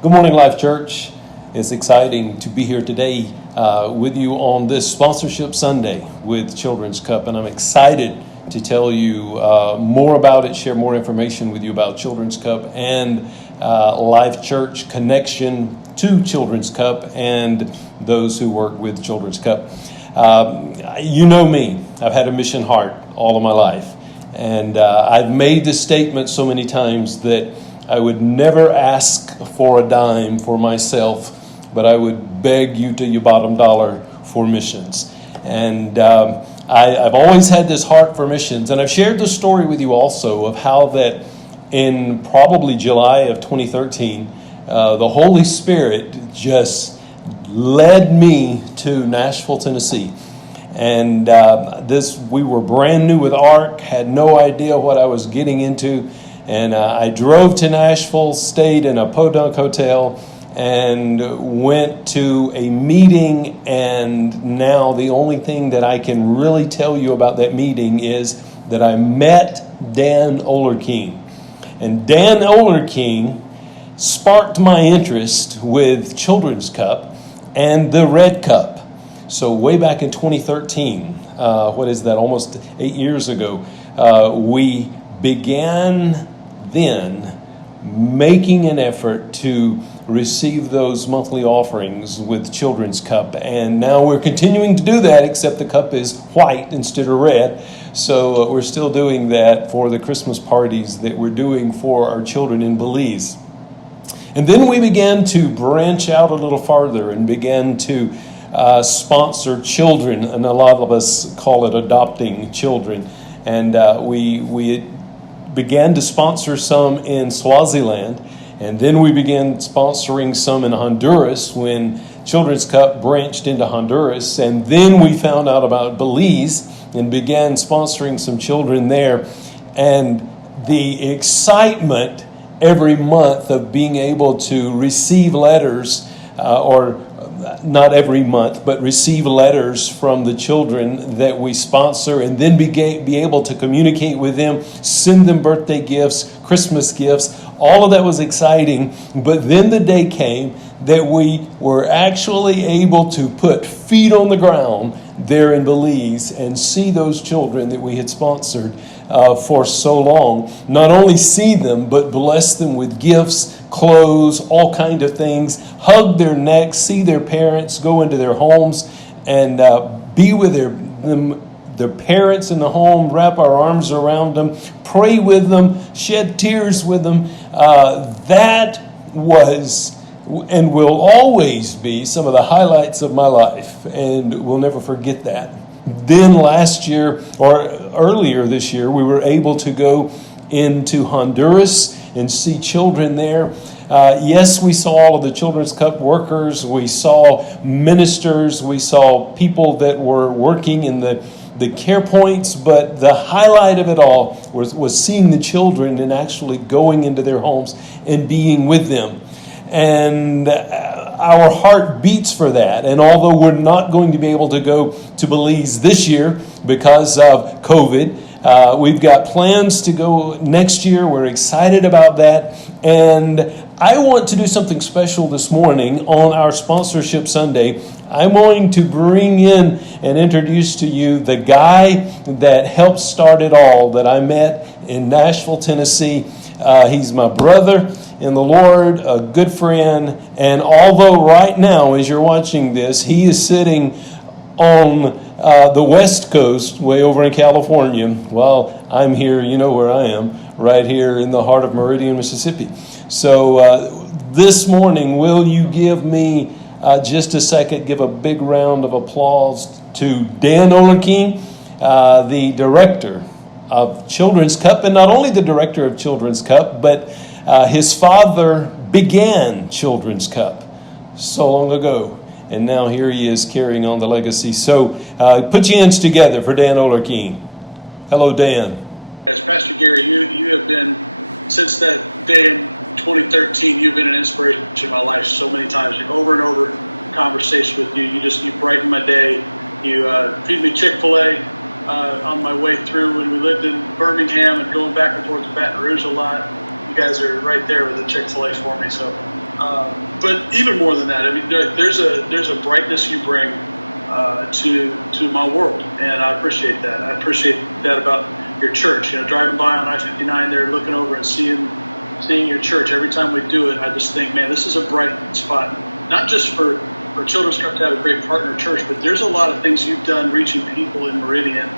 Good morning, Life Church. It's exciting to be here today with you on this Sponsorship Sunday with Children's Cup, and I'm excited to tell you more about it, share more information with you about Children's Cup and Life Church connection to Children's Cup and those who work with Children's Cup. You know me. I've had a mission heart all of my life, and I've made this statement so many times that I would never ask for a dime for myself, but I would beg you to your bottom dollar for missions. And I've always had this heart for missions, and I've shared the story with you also of how that in probably July of 2013, the Holy Spirit just led me to Nashville, Tennessee. And we were brand new with ARC, had no idea what I was getting into. And I drove to Nashville, stayed in a podunk hotel, and went to a meeting. And now the only thing that I can really tell you about that meeting is that I met Dan Ohlerking. And Dan Ohlerking sparked my interest with Children's Cup and the Red Cup. So way back in 2013, what is that, almost 8 years ago, we began then making an effort to receive those monthly offerings with Children's Cup. And now we're continuing to do that, except the cup is white instead of red. So we're still doing that for the Christmas parties that we're doing for our children in Belize. And then we began to branch out a little farther and began to sponsor children, and a lot of us call it adopting children. And we began to sponsor some in Swaziland, and then we began sponsoring some in Honduras when Children's Cup branched into Honduras, and then we found out about Belize and began sponsoring some children there. And the excitement every month of being able to receive letters, or not every month, but receive letters from the children that we sponsor, and then be able to communicate with them, send them birthday gifts, Christmas gifts. All of that was exciting. But then the day came that we were actually able to put feet on the ground there in Belize and see those children that we had sponsored for so long. Not only see them, but bless them with gifts, clothes, all kind of things, hug their necks, see their parents, go into their homes and be with their parents in the home, wrap our arms around them, pray with them, shed tears with them. That was and will always be some of the highlights of my life, and we'll never forget that. Then last year, or earlier this year, we were able to go into Honduras and see children there. Yes, we saw all of the Children's Cup workers. We saw ministers. We saw people that were working in the care points. But the highlight of it all was seeing the children and actually going into their homes and being with them. And our heart beats for that. And although we're not going to be able to go to Belize this year because of COVID, we've got plans to go next year. We're excited about that. And I want to do something special this morning on our Sponsorship Sunday. I'm going to bring in and introduce to you the guy that helped start it all that I met in Nashville, Tennessee. He's my brother in the Lord, a good friend. And although right now, as you're watching this, he is sitting on the West Coast, way over in California, while I'm here, you know where I am, right here in the heart of Meridian, Mississippi. So this morning, will you give me just a second, give a big round of applause to Dan Ohlerking, the director of Children's Cup, and not only the director of Children's Cup, but his father began Children's Cup so long ago. And now here he is carrying on the legacy. So put your hands together for Dan Ohlerking. Hello, Dan. As Pastor Gary, you have been, since that day in 2013, you've been an inspiration in my life so many times. Over and over, conversation with you. You brighten my day. You feed me Chick-fil-A on my way through when we lived in Birmingham and going back and forth to Baton Rouge a lot. You guys are right there with the Chick-fil-A for me. So But even more than that, I mean, there's a brightness you bring to my world, and I appreciate that. I appreciate that about your church. You know, driving by on I-59 there, looking over and seeing your church. Every time we do it, I just think, man, this is a bright spot. Not just for Children's Cup to have a great partner church, but there's a lot of things you've done reaching people in Meridian.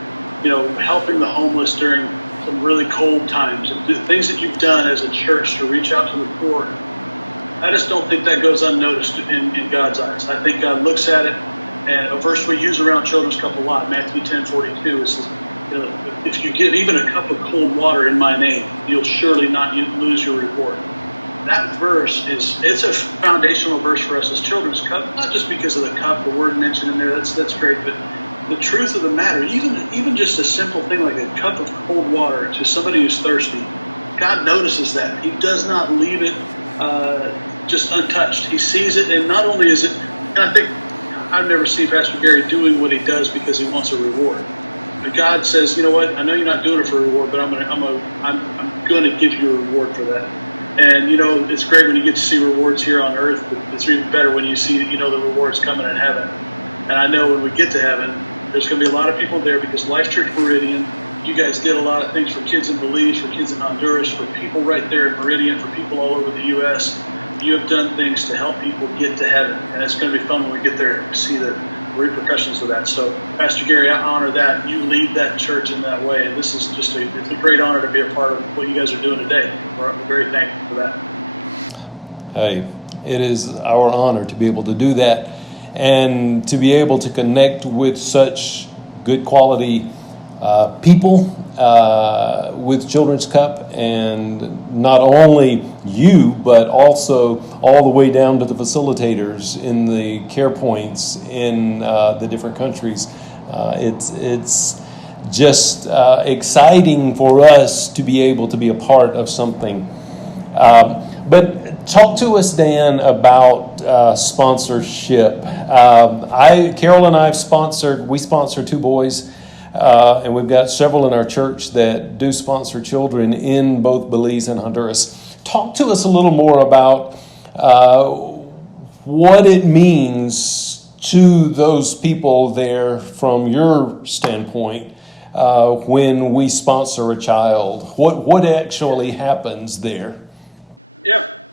You know, helping the homeless during some really cold times, and the things that you've done as a church to reach out to the poor. I just don't think that goes unnoticed in God's eyes. I think God looks at it, and a verse we use around Children's Cup a lot, Matthew 10:42, it says, you know, if you give even a cup of cold water in my name, you'll surely not lose your reward. That verse it's a foundational verse for us as Children's Cup, not just because of the cup, the word mentioned in there, that's great, but the truth of the matter, even just a simple thing like a cup of cold water to somebody who's thirsty, God notices that. He does not leave it just untouched. He sees it, and not only is it, and I think I've never seen Pastor Gary doing what he does because he wants a reward. But God says, you know what? I know you're not doing it for a reward, but I'm going to give you a reward for that. And you know, it's great when you get to see rewards here on earth, but it's even better when you see, you know, the rewards coming in heaven. And I know when we get to heaven, there's going to be a lot of people there because Life Church Meridian, you guys did a lot of things for kids in Belize, for kids in Honduras, for people right there in Meridian, for people all over the U.S. You have done things to help people get to heaven, and it's going to be fun when we get there and see the repercussions of that. So, Pastor Gary, I honor that. You lead that church in that way, and this is just it's a great honor to be a part of what you guys are doing today. We're very thankful for that. Hey, it is our honor to be able to do that and to be able to connect with such good quality people with Children's Cup, and not only you, but also all the way down to the facilitators in the care points in the different countries. It's just exciting for us to be able to be a part of something. But talk to us, Dan, about sponsorship. Carol and I have we sponsor two boys. And we've got several in our church that do sponsor children in both Belize and Honduras. Talk to us a little more about what it means to those people there from your standpoint when we sponsor a child. What actually happens there? Yeah,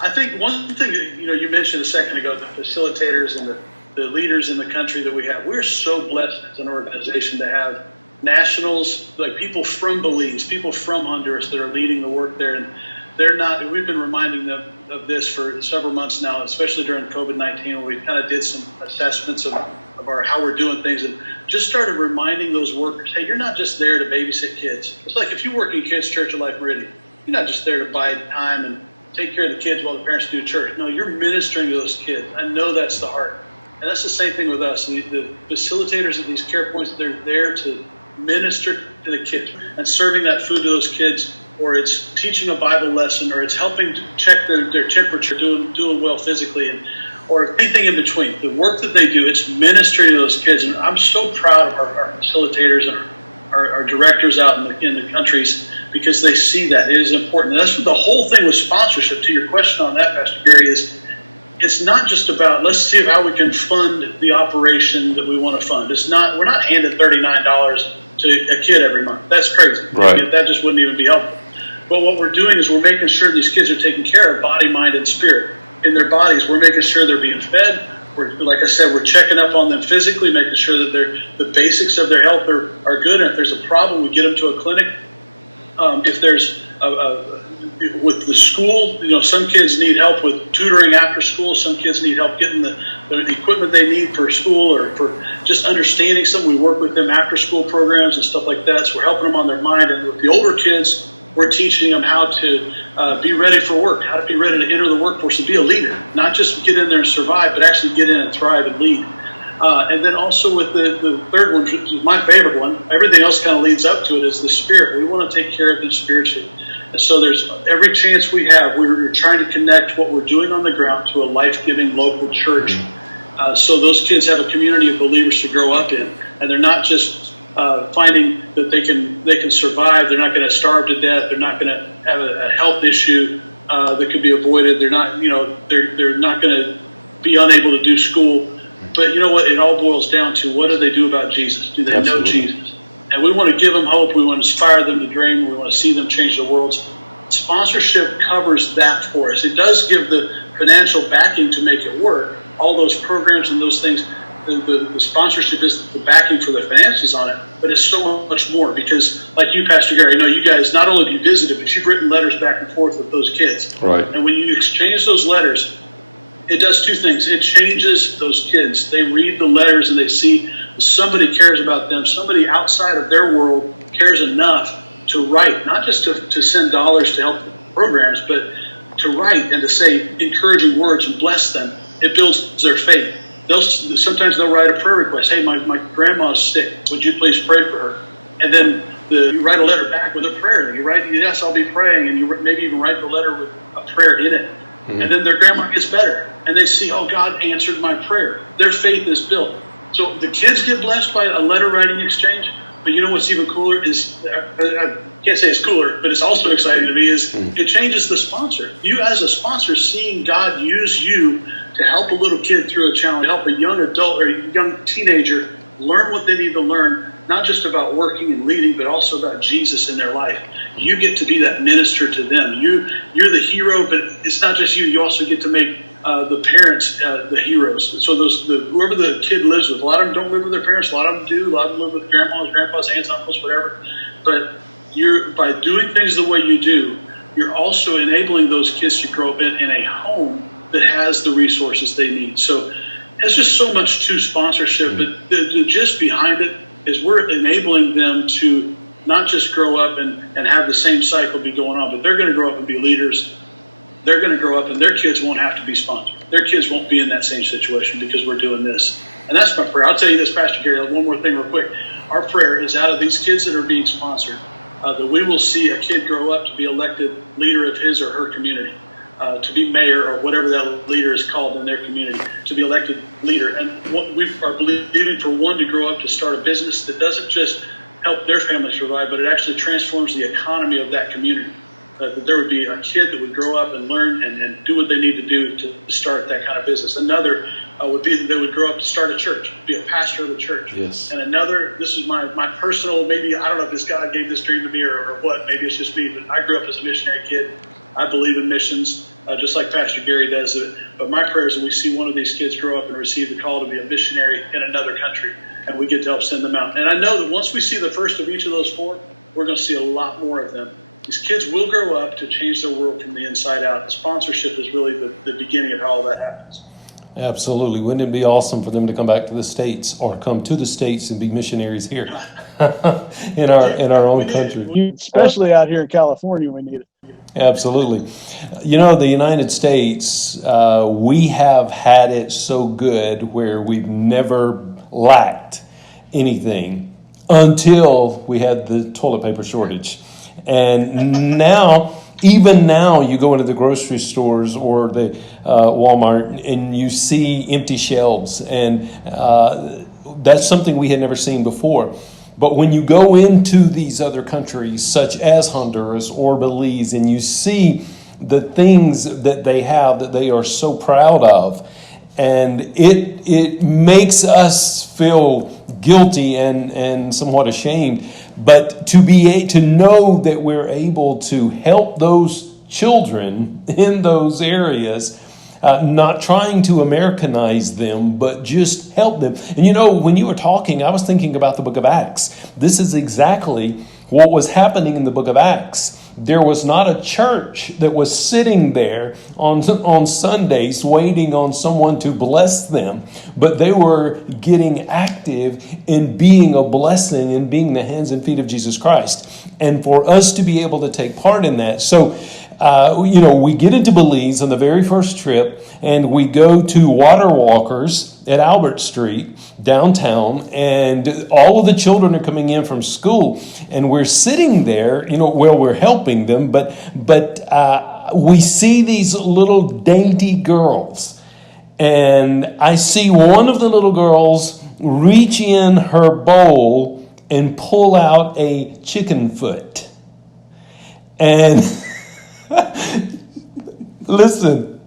I think one thing that, you know, you mentioned a second ago, the facilitators and the leaders in the country that we have. We're so blessed as an organization to have nationals, like people from Belize, people from Honduras that are leading the work there. And they're not, we've been reminding them of this for several months now, especially during COVID-19, where we kind of did some assessments of how we're doing things, and just started reminding those workers, hey, you're not just there to babysit kids. It's like if you work in Kids Church at Life Meridian, you're not just there to buy time and take care of the kids while the parents do church. No, you're ministering to those kids. I know that's the heart. And that's the same thing with us. The facilitators at these care points, they're there to minister to the kids and serving that food to those kids, or it's teaching a Bible lesson, or it's helping to check their temperature, doing well physically, or anything in between. The work that they do, it's ministry to those kids. And I'm so proud of our facilitators and our directors out in the countries, because they see that. It is important. And that's what the whole thing with sponsorship, to your question on that, Pastor Gary, is it's not just about, let's see how we can fund the operation that we want to fund. We're not handing $39 to a kid every month. That's crazy. Right. That just wouldn't even be helpful. But what we're doing is we're making sure these kids are taken care of, body, mind, and spirit. In their bodies, we're making sure they're being fed. Like I said, we're checking up on them physically, making sure that the basics of their health are good. And if there's a problem, we get them to a clinic. If there's with the school, you know, some kids need help with tutoring after school. Some kids need help getting the equipment they need for school, or for just understanding something. We work with them after school programs and stuff like that. So we're helping them on their mind. And with the older kids, we're teaching them how to be ready for work, how to be ready to enter the workforce and be a leader, not just get in there and survive, but actually get in and thrive and lead. And then also with the third one, which is my favorite one, everything else kind of leads up to it, is the spirit. We want to take care of them spiritually. And so there's every chance we have, we're trying to connect what we're doing on the ground to a life-giving local church. So those kids have a community of believers to grow up in. And they're not just finding that they can survive. They're not going to starve to death. They're not going to have a health issue. that could be avoided. They're not, they're not going to be unable to do school. But you know what? It all boils down to, what do they do about Jesus? Do they know Jesus? And we want to give them hope. We want to inspire them to dream. We want to see them change the world. Sponsorship covers that for us. It does give the financial backing to make it work. All those programs and those things, the sponsorship is the backing for the finances on it, but it's so much more, because like you, Pastor Gary, I know you guys, not only have you visited, but you've written letters back and forth with those kids. Right. And when you exchange those letters, it does two things. It changes those kids. They read the letters and they see somebody cares about them. Somebody outside of their world cares enough to write, not just to send dollars to help programs, but to write and to say encouraging words and bless them. It builds their faith. Sometimes they'll write a prayer request. Hey, my grandma's sick. Would you please pray for her? And then you write a letter back with a prayer. And you write, yes, I'll be praying. And you maybe even write the letter with a prayer in it. Mm-hmm. And then their grandma gets better. And they see, oh, God answered my prayer. Their faith is built. So the kids get blessed by a letter writing exchange. But you know what's even cooler is, I can't say it's cooler, but it's also exciting to me, is it changes the sponsor. You as a sponsor, seeing God use you to help a little kid through a challenge, help a young adult or a young teenager learn what they need to learn, not just about working and leading, but also about Jesus in their life. You get to be that minister to them. You're the hero, but it's not just you. You also get to make the parents the heroes. So whoever the kid lives with, a lot of them don't live with their parents. A lot of them do. A lot of them live with grandmas, grandpas, aunts, uncles, whatever. But by doing things the way you do, you're also enabling those kids to grow up in a home that has the resources they need. So there's just so much to sponsorship, but the gist behind it is we're enabling them to not just grow up and have the same cycle be going on, but they're going to grow up and be leaders. They're going to grow up and their kids won't have to be sponsored. Their kids won't be in that same situation because we're doing this. And that's my prayer. I'll tell you this, Pastor Gary, one more thing real quick. Our prayer is out of these kids that are being sponsored, that we will see a kid grow up to be elected leader of his or her community, to be mayor or whatever that leader is called in their community, to be elected leader. And we are believing for one to grow up to start a business that doesn't just help their family survive, but it actually transforms the economy of that community. That there would be a kid that would grow up and learn and do what they need to do to start that kind of business. Another would be that they would grow up to start a church, be a pastor of a church. Yes. And another, this is my personal, maybe, I don't know if this God gave this dream to me or what, maybe it's just me, but I grew up as a missionary kid. I believe in missions, just like Pastor Gary does. But my prayer is that we see one of these kids grow up and receive the call to be a missionary in another country, and we get to help send them out. And I know that once we see the first of each of those four, we're going to see a lot more of them. These kids will grow up to change their world from the inside out. The sponsorship is really the beginning of how all that happens. Absolutely. Wouldn't it be awesome for them to come back to the States or come to the States and be missionaries here in our own country? Especially out here in California, we need it. Absolutely. You know, the United States, we have had it so good where we've never lacked anything until we had the toilet paper shortage. And now, even now, you go into the grocery stores or the Walmart and you see empty shelves. And that's something we had never seen before. But when you go into these other countries, such as Honduras or Belize, and you see the things that they have that they are so proud of, and it makes us feel guilty and somewhat ashamed. But to know that we're able to help those children in those areas, not trying to Americanize them, but just help them. And you know, when you were talking, I was thinking about the book of Acts. This is exactly what was happening in the book of Acts. There was not a church that was sitting there on Sundays waiting on someone to bless them, but they were getting active in being a blessing and being the hands and feet of Jesus Christ. And for us to be able to take part in that. So, we get into Belize on the very first trip, and we go to Water Walkers at Albert Street downtown, and all of the children are coming in from school, and we're sitting there, we're helping them, but we see these little dainty girls, and I see one of the little girls reach in her bowl and pull out a chicken foot, and Listen,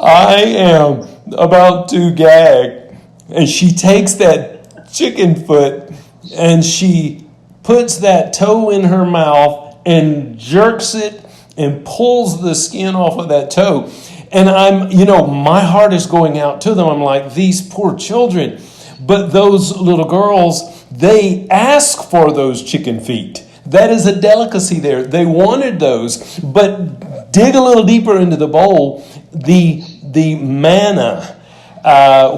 I am about to gag. And she takes that chicken foot and she puts that toe in her mouth and jerks it and pulls the skin off of that toe. And my heart is going out to them. I'm like, these poor children. But those little girls, they ask for those chicken feet. That is a delicacy there. They wanted those. But dig a little deeper into the bowl, the manna.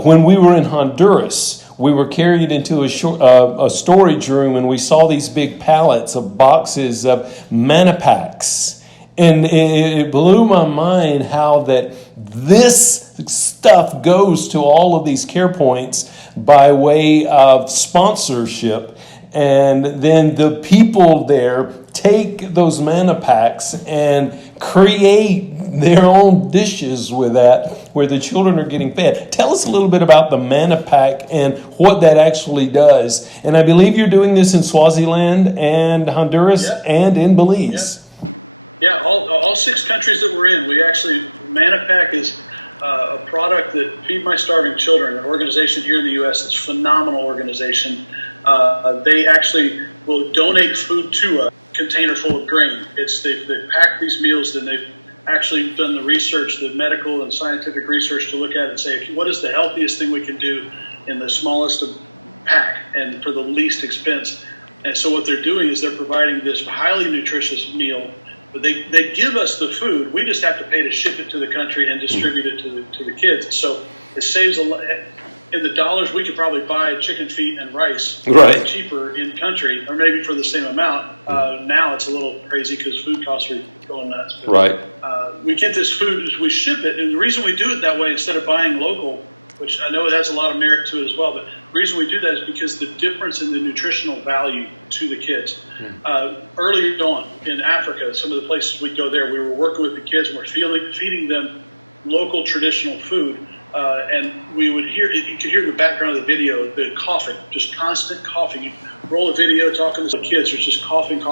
When we were in Honduras, we were carried into a storage room, and we saw these big pallets of boxes of manna packs. And it blew my mind how that this stuff goes to all of these care points by way of sponsorship. And then the people there take those manna packs and create their own dishes with that, where the children are getting fed. Tell us a little bit about the manna pack and what that actually does. And I believe you're doing this in Swaziland and Honduras and in Belize. Yeah, all 6 countries that we're in, we actually, Manna Pack is a product that Feed My Starving Children, an organization here in the U.S. It's a phenomenal organization. They actually will donate food to a container full of grain. They've packed these meals, and they've actually done the research, the medical and scientific research to look at it and say, what is the healthiest thing we can do in the smallest pack and for the least expense. And so what they're doing is they're providing this highly nutritious meal. But they give us the food. We just have to pay to ship it to the country and distribute it to the kids. So it saves a lot. In the dollars, we could probably buy chicken feet and rice cheaper in country, or maybe for the same amount. Now it's a little crazy because food costs are going nuts. But, we get this food, we ship it, and the reason we do it that way instead of buying local, which I know it has a lot of merit to it as well, but the reason we do that is because the difference in the nutritional value to the kids. Early on in Africa, some of the places we'd go there, we were working with the kids and we're feeding them local traditional food. And we would hear, you could hear in the background of the video, the coughing, just constant coughing. You roll a video talking to the kids, there's just coughing.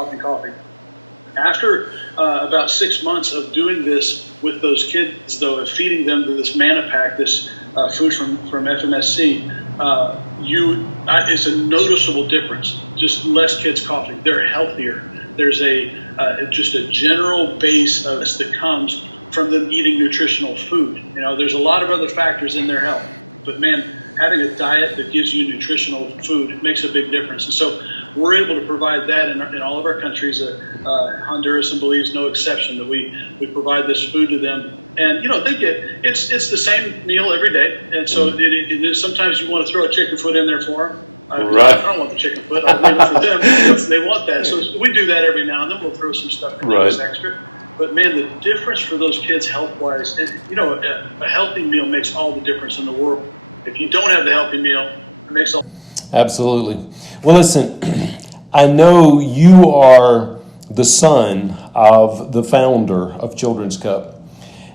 After about 6 months of doing this with those kids, though, of feeding them this manna pack, this food from FMSC, it's a noticeable difference. Just less kids coughing. They're healthier. There's just a general base of this that comes from them eating nutritional food. There's a lot of other factors in their health, but man, having a diet that gives you nutritional food makes a big difference. And so we're able to provide that in all of our countries, Honduras and Belize, no exception, that we provide this food to them. And, they get, it's the same meal every day. And so it is, sometimes you want to throw a chicken foot in there for them. I don't want the chicken foot. I'll leave it for them if they want that. So we do that every now and then. We'll throw some stuff in there that's extra. But man, the difference for those kids health-wise, a healthy meal makes all the difference in the world. If you don't have the healthy meal, it makes all. Absolutely. Well, listen, I know you are the son of the founder of Children's Cup.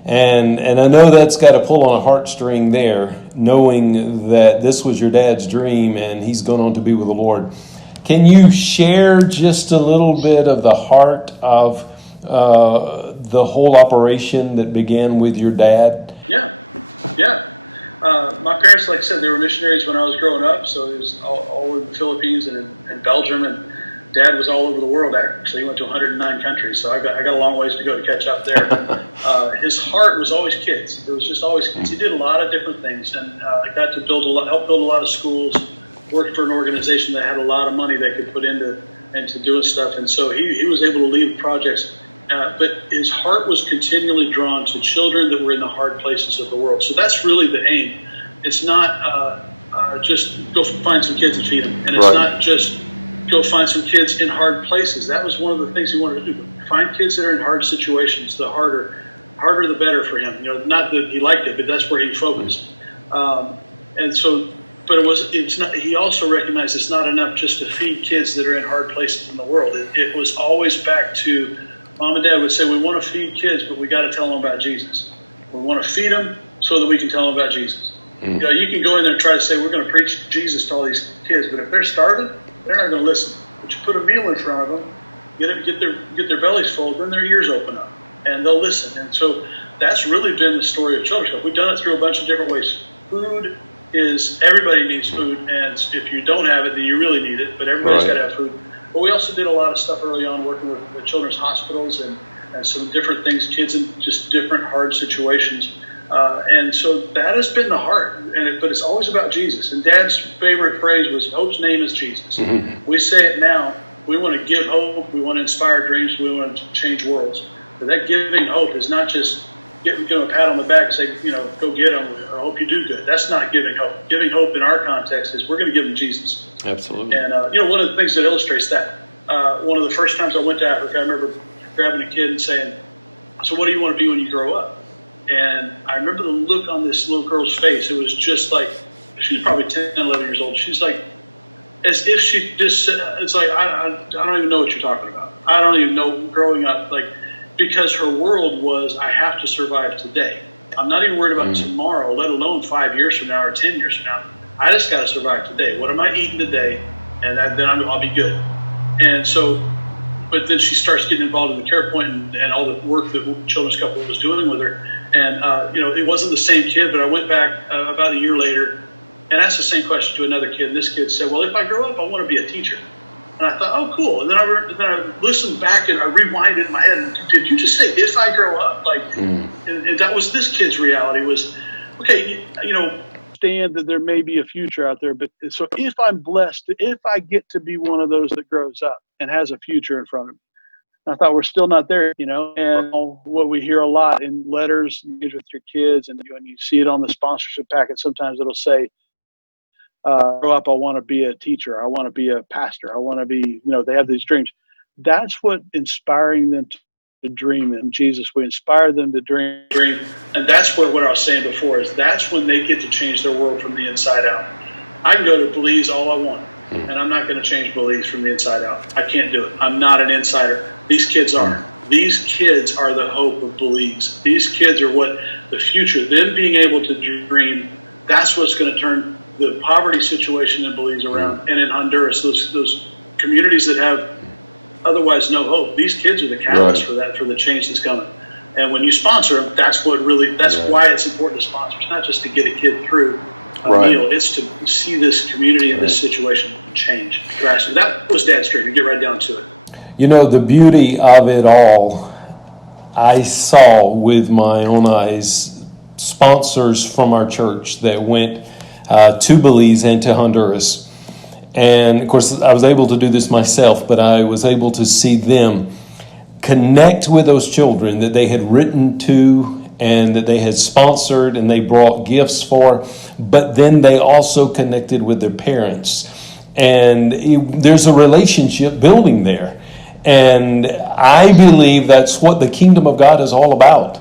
And I know that's got to pull on a heartstring there, knowing that this was your dad's dream and he's gone on to be with the Lord. Can you share just a little bit of the heart of the whole operation that began with your dad? Yeah. My parents, like I said, they were missionaries when I was growing up, so it was all over the Philippines and in Belgium, and Dad was all over the world, actually. He went to 109 countries, so I got a long ways to go to catch up there. His heart was always kids. It was just always kids. He did a lot of different things, and I got to help build a lot of schools, worked for an organization that had a lot of money they could put into doing stuff, and so he was able to lead projects. But his heart was continually drawn to children that were in the hard places of the world. So that's really the aim. It's not just go find some kids and feed them. And it's not just go find some kids in hard places. That was one of the things he wanted to do. Find kids that are in hard situations. The harder the better for him. Not that he liked it, but that's where he focused. And so, but it's not. He also recognized it's not enough just to feed kids that are in hard places in the world. It was always back to Mom and Dad would say, we want to feed kids, but we got to tell them about Jesus. We want to feed them so that we can tell them about Jesus. You can go in there and try to say, we're going to preach Jesus to all these kids, but if they're starving, they're not going to listen. But you put a meal in front of them, get their bellies full, then their ears open up, and they'll listen. And so that's really been the story of Children's Cup. We've done it through a bunch of different ways. Food is, everybody needs food, and if you don't have it, then you really need it, but everybody's got to have food. But we also did a lot of stuff early on working with children's hospitals and some different things, kids in just different hard situations. And so that has been the heart, but it's always about Jesus. And Dad's favorite phrase was, hope's name is Jesus. Mm-hmm. We say it now. We want to give hope. We want to inspire dreams. We want to change worlds. But that giving hope is not just give a pat on the back and say, go get them. I hope you do good. That's not giving hope. Giving hope in our context is we're going to give them Jesus. Absolutely. And, one of the things that illustrates that, one of the first times I went to Africa, I remember grabbing a kid and saying, so what do you want to be when you grow up? And I remember the look on this little girl's face. It was just like, she was probably 10, 11 years old. She's like, as if she just said, it's like, I don't even know what you're talking about. I don't even know growing up, because her world was, I have to survive today. I'm not even worried about tomorrow, let alone 5 years from now or 10 years from now. I just got to survive today. What am I eating today? And then I'll be good. And so, but then she starts getting involved in the care point and all the work that Children's Cup was doing with her. And, it wasn't the same kid, but I went back about a year later and asked the same question to another kid. And this kid said, well, if I grow up, I want to be a teacher. And I thought, oh, cool. And then I listened back and I rewinded in my head. And did you just say, if I grow up? And that was this kid's reality was, okay, understand that there may be a future out there. But so if I'm blessed, if I get to be one of those that grows up and has a future in front of me, I thought we're still not there, and what we hear a lot in letters with your kids, and you see it on the sponsorship packet. Sometimes it'll say, grow up, I want to be a teacher. I want to be a pastor. I want to be, they have these dreams. That's what inspiring them to dream in Jesus. We inspire them to dream. And that's what I was saying before is that's when they get to change their world from the inside out. I can go to Belize all I want, and I'm not going to change Belize from the inside out. I can't do it. I'm not an insider. These kids are. These kids are the hope of Belize. These kids are what the future, them being able to dream, that's what's going to turn the poverty situation in Belize around. And in Honduras, those communities that have otherwise no hope. These kids are the catalyst for that, for the change that's coming. And when you sponsor them, that's why it's important to sponsor. It's not just to get a kid through a meal. It's to see this community and this situation change drastically. That was Dad's dream, to get right down to it. The beauty of it all, I saw with my own eyes sponsors from our church that went to Belize and to Honduras. And of course, I was able to do this myself, but I was able to see them connect with those children that they had written to and that they had sponsored and they brought gifts for, but then they also connected with their parents. And there's a relationship building there. And I believe that's what the kingdom of God is all about.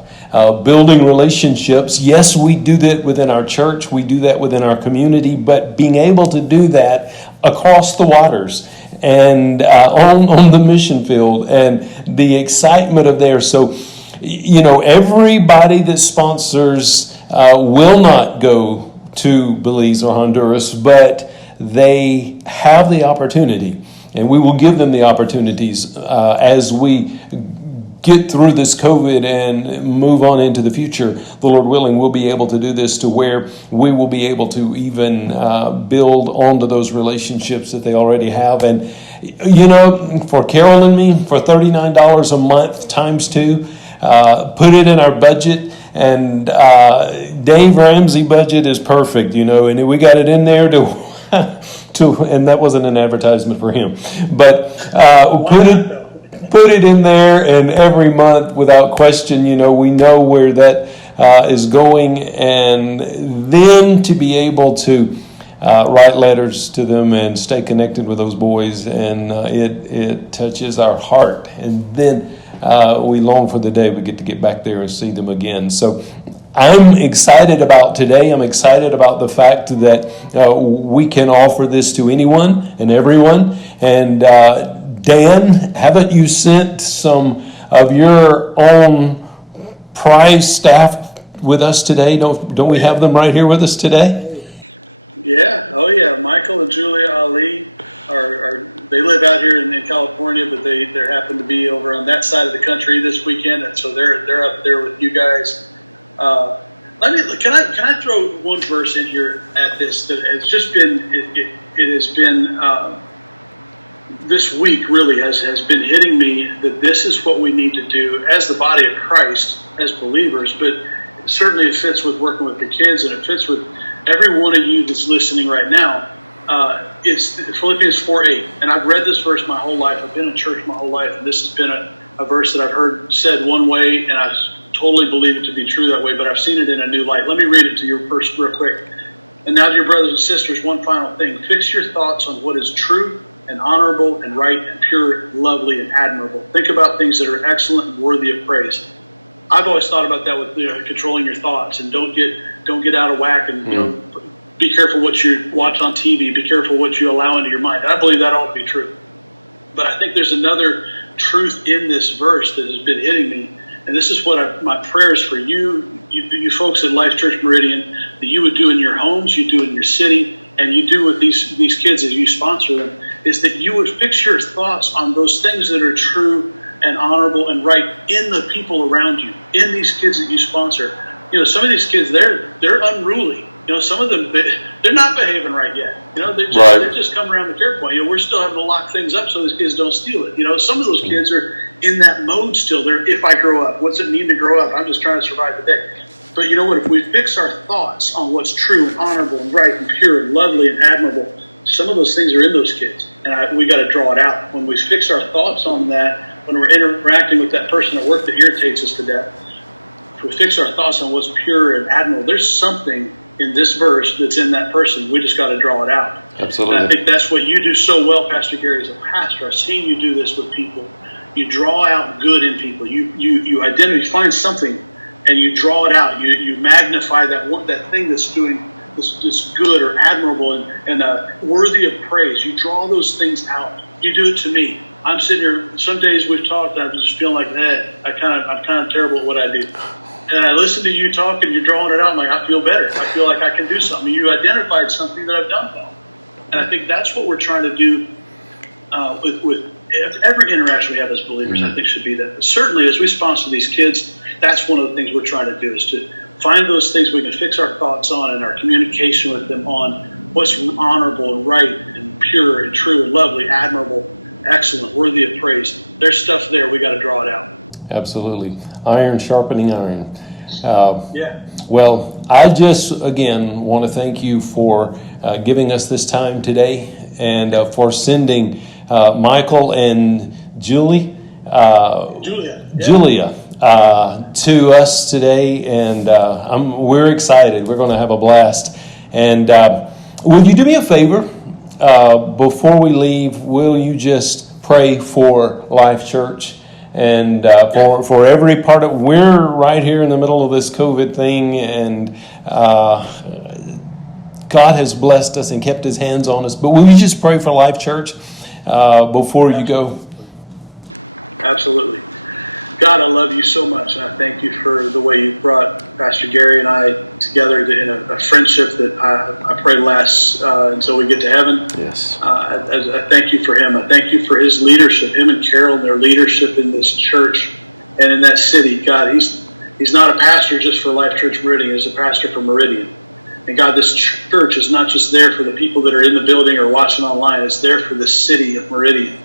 Building relationships. Yes, we do that within our church. We do that within our community. But being able to do that across the waters and on the mission field and the excitement of there. So, everybody that sponsors will not go to Belize or Honduras, but they have the opportunity. And we will give them the opportunities as we get through this COVID and move on into the future. The Lord willing, we'll be able to do this to where we will be able to even build onto those relationships that they already have. And, for Carol and me, for $39 a month times 2, put it in our budget. And Dave Ramsey budget is perfect, and we got it in there to and that wasn't an advertisement for him, but put it in there, and every month without question, we know where that is going, and then to be able to write letters to them and stay connected with those boys, and it touches our heart, and then we long for the day we get to get back there and see them again. So I'm excited about today. I'm excited about the fact that we can offer this to anyone and everyone. And Dan, haven't you sent some of your own prize staff with us today? Don't we have them right here with us today? Yeah. Oh, yeah. Michael and Julia Ali they live out here in California, but they happen to be over on that side of the country this weekend, and so they're up there with you guys. Can I throw one verse in here at this that has just been it has been this week really has been hitting me that this is what we need to do as the body of Christ, as believers, but certainly it fits with working with the kids, and it fits with every one of you that's listening right now. It's Philippians 4:8, and I've read this verse my whole life. I've been in church my whole life, and this has been a verse that I've heard said one way, and I totally believe it to be true that way, but I've seen it in a new light. Let me read it to you first real quick. And now, dear brothers and sisters, one final thing. Fix your thoughts on what is true and honorable and right and pure, lovely and admirable. Think about things that are excellent and worthy of praise. I've always thought about that with controlling your thoughts, and don't get out of whack, and be careful what you watch on TV. Be careful what you allow into your mind. I believe that ought to be true. But I think there's another truth in this verse that has been hitting me, and this is what my prayer is for you folks at Life Church Meridian, that you would do in your homes, you do in your city, and you do with these kids as you sponsor them, is that you would fix your thoughts on those things that are true and honorable and right in the people around you, in these kids that you sponsor. Some of these kids, they're unruly. Some of them, they're not behaving right yet. They're just coming around the care point. We're still having to lock things up so these kids don't steal it. Some of those kids are in that mode still. They're, if I grow up, what's it mean to grow up? I'm just trying to survive the day. But you know what? If we fix our thoughts on what's true and honorable and right and pure and lovely and admirable, some of those things are in those kids. And we got to draw it out. When we fix our thoughts on that, when we're interacting with that person at work that irritates us to death, if we fix our thoughts on what's pure and admirable, there's something in this verse that's in that person. We just got to draw it out. Absolutely. And I think that's what you do so well, Pastor Gary, as a pastor. I've seen you do this with people. You draw out good in people. You identify, you find something, and you draw it out. You magnify that thing that's doing this good or admirable and worthy of praise. You draw those things out. You do it to me. I'm sitting here. Some days we've talked, and I'm just feeling like, I'm kind of terrible at what I do. And I listen to you talk, and you're drawing it out. I'm like, I feel better. I feel like I can do something. You identified something that I've done well. And I think that's what we're trying to do with every interaction we have as believers. I think should be that. But certainly, as we sponsor these kids, that's one of the things we're trying to do, is to find those things we can fix our thoughts on and our communication with them on what's honorable and right and pure and true and lovely, admirable, excellent, worthy of praise. There's stuff there. We got to draw it out. Absolutely. Iron sharpening iron. Yeah. Well, I just, again, want to thank you for giving us this time today, and for sending Michael and Julia to us today. And we're excited. We're going to have a blast. And would you do me a favor? Before we leave, will you just pray for Life Church? And for every part of, we're right here in the middle of this COVID thing, and God has blessed us and kept His hands on us. But will you just pray for Life Church before you go? Absolutely. God, I love you so much, and I thank you for the way you brought Pastor Gary and I together in a friendship that I pray lasts until we get to heaven. Yes. I thank you for him. I thank you for his leadership, him and Carol, and their leadership in this church and in that city. God, he's not a pastor just for Life Church Meridian. He's a pastor for Meridian. And God, this church is not just there for the people that are in the building or watching online. It's there for the city of Meridian.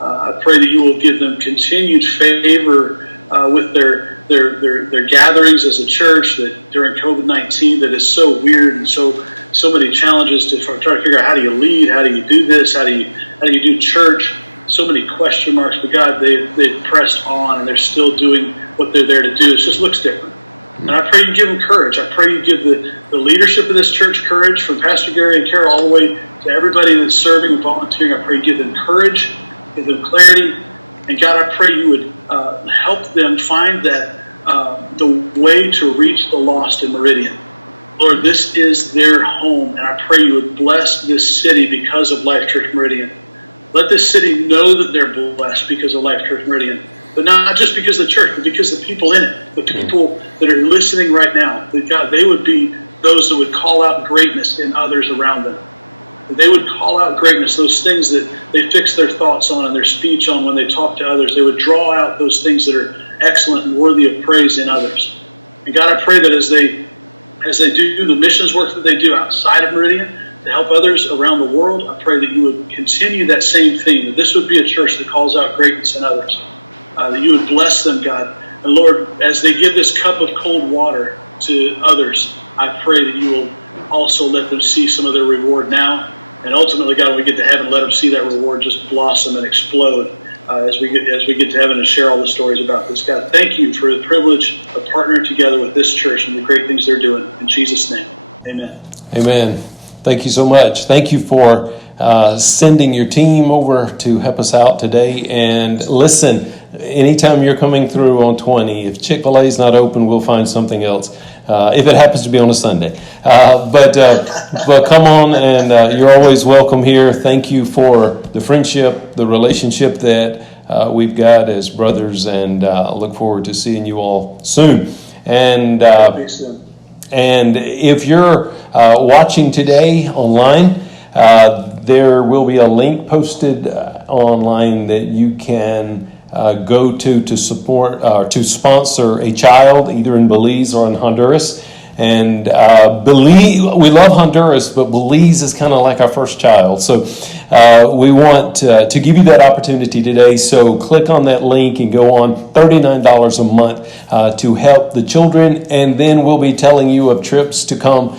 I pray that you will give them continued favor with their gatherings as a church, that during COVID-19 that is so weird and so many challenges to try to figure out how do you lead, how do you do this, how do you do church, so many question marks. But God, they've pressed on, and they're still doing what they're there to do. It just looks different. And I pray you give them courage. I pray you give the leadership of this church courage, from Pastor Gary and Carol all the way to everybody that's serving and volunteering. I pray you give them courage, give them clarity. And God, I pray you would help them find that the way to reach the lost in Meridian. Lord, this is their home, and I pray you would bless this city because of Life Church Meridian. Let this city know that they're blessed because of Life Church Meridian. But not just because of the church, but because of the people in it, the people that are listening right now. That God, they would be those that would call out greatness in others around them. That they would call out greatness, those things that they fix their thoughts on and their speech on when they talk to others. They would draw out those things that are excellent and worthy of praise in others. And God, I pray that as they do the missions work that they do outside of Meridian to help others around the world, I pray that you would continue that same theme, that this would be a church that calls out greatness in others, that you would bless them, God. And Lord, as they give this cup of cold water to others, I pray that you will also let them see some of their reward now. And ultimately, God, when we get to heaven, let them see that reward just blossom and explode as we get to heaven and share all the stories about this. God, thank you for the privilege of partnering together with this church and the great things they're doing. In Jesus' name, amen. Amen. Thank you so much. Thank you for sending your team over to help us out today. And listen, anytime you're coming through on 20, if Chick-fil-A is not open, we'll find something else. If it happens to be on a Sunday. But come on, and you're always welcome here. Thank you for the friendship, the relationship that we've got as brothers, and look forward to seeing you all soon. And if you're watching today online, there will be a link posted online that you can go to support to sponsor a child either in Belize or in Honduras. And Belize, we love Honduras, but Belize is kind of like our first child. So we want to give you that opportunity today. So click on that link and go on. $39 a month to help the children. And then we'll be telling you of trips to come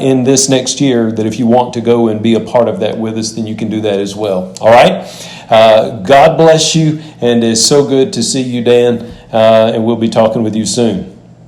in this next year that if you want to go and be a part of that with us, then you can do that as well. All right? God bless you, and it's so good to see you, Dan, and we'll be talking with you soon.